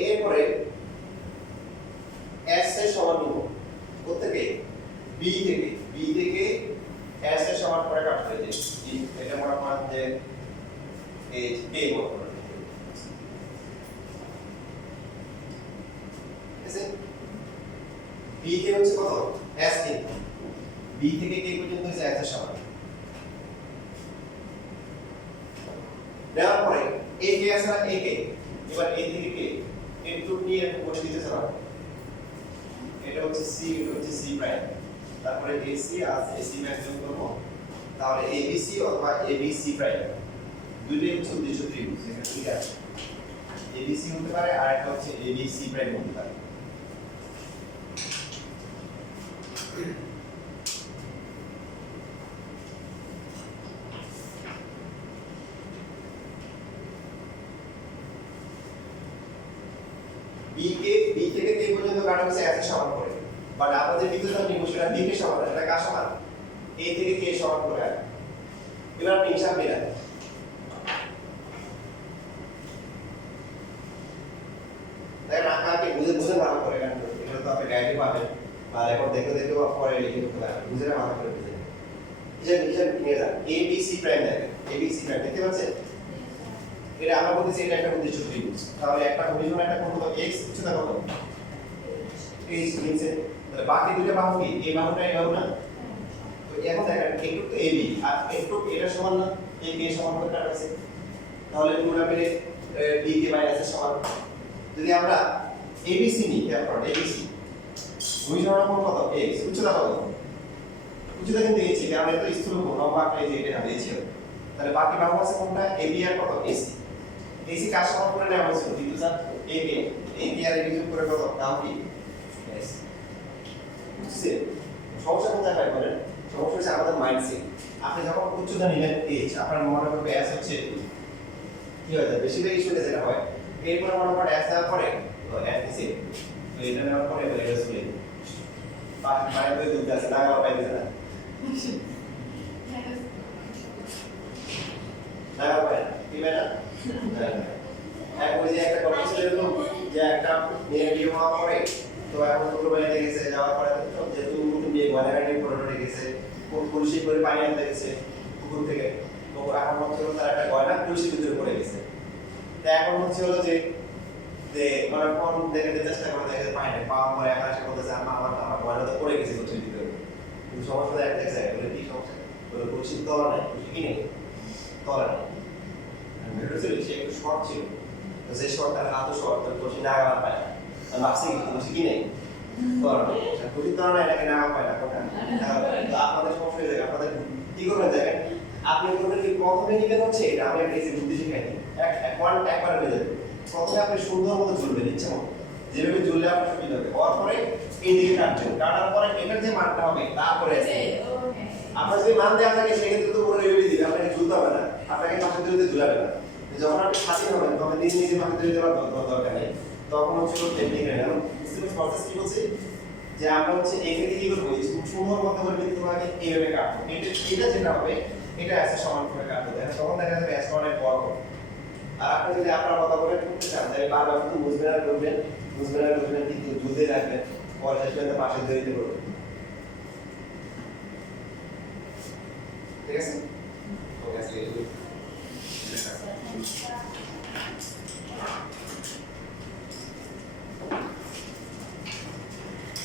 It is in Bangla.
এরপরে s এর সমান নিব কোত্থেকে b থেকে s এর সমান করে কাটতে যে এটা মনে করেন যে এই a মনে করেন এসে b কে হচ্ছে কত s কিন্তু b থেকে k পর্যন্ত হচ্ছে s এর সমান দেওয়ার পরে a কে আছে না a কে এবার a থেকে k একটু নিয়ে একটু বসে দিতে চাও এটা হচ্ছে c এটা হচ্ছে c প্রাইম তারপরে ac আর ac প্রাইম যোগ করব তাহলে abc অথবা abc প্রাইম দুটোই হচ্ছে উদ্দেশ্য ত্রিভুজ এখানে ঠিক আছে abc হতে পারে আর একটা হচ্ছে abc প্রাইম হতে পারে b থেকে k পর্যন্ত কাটা হচ্ছে s এর সমান করে বাট আমরা যে বিদ্যুৎ নিব সেটা b কে সমান এটা কার সমান a থেকে k সমান করে এবার আপনি হিসাব মিলান তাই আঁকাকে বুঝে ভালো করে কারণ এটা তো আপনি গাইডে পাবেন বা রেকর্ড দেখে পরে লিখে করতে পারবেন বুঝে ভালো করে বুঝে হিসাব নিয়ে যান a b c প্রাইম দেখেন a b c প্রাইম দেখতে পাচ্ছেন এটা আমরা বলতেছি এটা একটা উদ্দেশ্য ত্রিভুজ তাহলে একটা হরিজন একটা কোণ কত x উচ্চতা কত h নিচে তাহলে বাকি দুটো বাহু কি এই বাহুটা এই বাহু না তো এখন দেখেন একটু তো ab আর একটু এটা সমান না a কে সমান করে কাটছে তাহলে পুরো মিলে b কে মাইনাস এর সমান যদি আমরা abc নিই খেয়াল করুন abc হরিজনের কোণ কত x উচ্চতা কত উচ্চতা কিন্তু h কারণ এটা স্থূল কোণ লম্বা একটা এই যে এটা হবে h তাহলে বাকি বাহু আছে কোনটা ab আর কত ac AC কার সমান করে নেওয়া হয়েছিল কিন্তু স্যার a কে ab আর ab যোগ করে কত দাও কি s বুঝছে সমস্যা কোথায় পাই বলেন সমস্যা হচ্ছে আমাদের মাইন্ডসেট আপনি যখন উচ্চতা নিলেন h আপনার মনে করবে s হচ্ছে কি হয় বেশিরভাগ ইস্যুতে যেটা হয় এরপর মনে করে s দেওয়ার পরে তো s দিছে তো এটা নেওয়ার পরে বলে এটা চলে পাঁচ মাইল দুই দুই আছে লাগাও পাইতে না লাগাও পাই কি বেটা এক ওই যে একটা গল্প ছিল এরকম যে একটা মেয়ে বিয়ে হওয়ার পরে তো এখন ছোট বাড়িতে গেছে যাওয়ার পরে যেহেতু মেয়ে গয়নাগাটি পড়ানো গেছে পুলিশি করে পানি আনতে গেছে পুকুর থেকে তো এখন হচ্ছে তার একটা গয়না পুলিশের ভিতরে পড়ে গেছে তো এখন হচ্ছে হলো যে যে মানে ফোন দেখে চেষ্টা করে দেখে পায় না পাওয়ার পরে এখন এসে বলতেছে আমার গয়না তো পড়ে গেছে পুলিশের ভিতরে কিন্তু সমস্যা এক জায়গায় বলে কি সমস্যা বলে পুলিশের তলা নাই পুলিশ কি নেই তলা নেই ভিডিও ছিল সে একটু শর্ট ছিল তো সেই শর্ট তার হাতও শর্ট তো পুলিশ নাগা পায় না ভাবছি পুলিশ কি নেই তলা নেই পুলিশ তলা নাই নাকি নাগা পায় না কোনটা তো আপনাদের সমস্যা হয়ে যাবে আপনাদের কি করবেন দেখেন আপনি করবেন কি প্রথমে নিবেন হচ্ছে এটা আমি একটা এই বুদ্ধি শিখাই দিই একবার হয়ে যাবে প্রথমে আপনি সুন্দর মতো ঝুলবেন ইচ্ছা মতো যেভাবে ঝুললে আপনার সুবিধা হবে ওর পরে এইদিকে কাটছেন কাটার পরে এটার যে মানটা হবে তারপরে আপনার যদি মান দেওয়া থাকে সেক্ষেত্রে তো পুরো রেডি দিবে আপনাকে ঝুলতে হবে না আপনাকে মাথা ধরে ঝুলাবে না যখন আপনি স্বাধীন হবেন তখন নিজে মাথা ধরে দেওয়ার দরকার নেই তখন হচ্ছে টেকনিক নেই কারণ সিস্টেমের প্রসেস কি বলছে যে আমরা হচ্ছে এখানে কি করবো সুন্দর মতো করে কিন্তু তোমাকে এইভাবে কাটবো এটা যেটা হবে এটা এসে সমান করে কাটবো তখন দেখা যাবে এস অনেক বড় হবে আর আপনি যদি আপনার কথা বলে করতে চান তাহলে বারবার কিন্তু বুঝবেন আর করবেন কিন্তু ঝুলতে রাখবেন পরে শেষ পর্যন্ত পাশে ধরে দিতে পারবেন ঠিক আছে? ওকে